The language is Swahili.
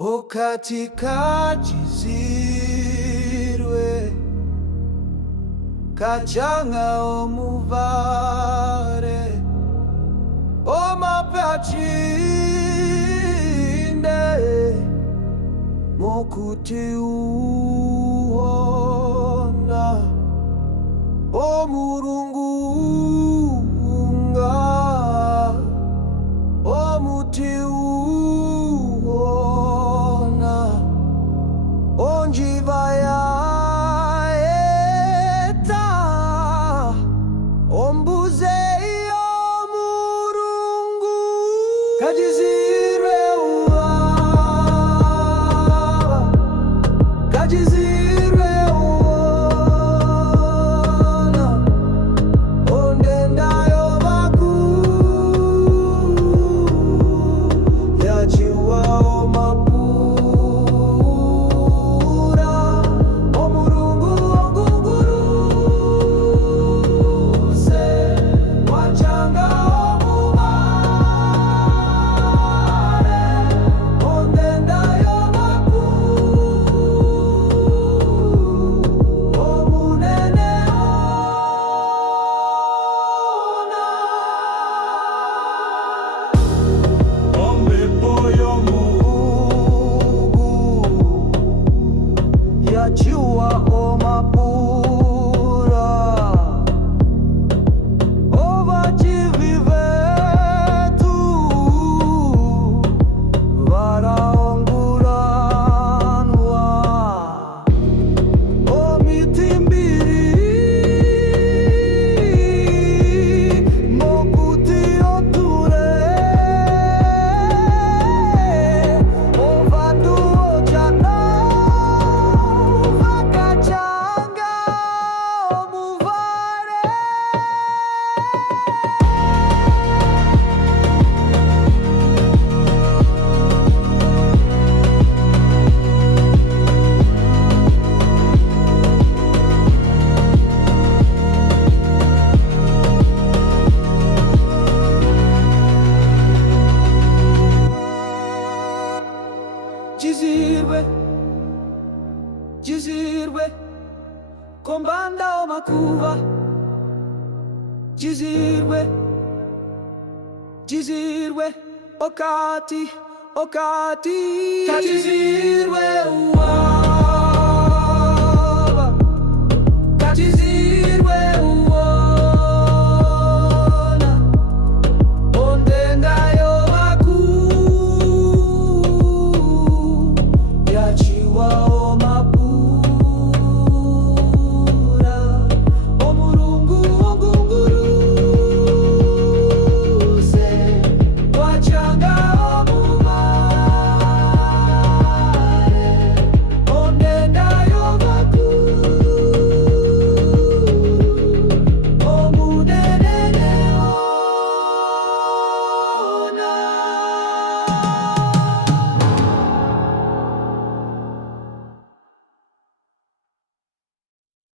Okatika chizirwe kachanga omuvare omapachinde mokuti uona omurungunga omuti onjivaya eta ombuze omurungu kachizirwe uwaba kachizirwe uwona ondendayo baku yachiwa omapu yachiwa omapura ovachivivetu varaonguranwa omitimbiri mokuti oture ovandu ojana Chizirwe, chizirwe, kombanda omakuva. Chizirwe, chizirwe, okati, okati. Kachizirwe uwaba, kachizirwe.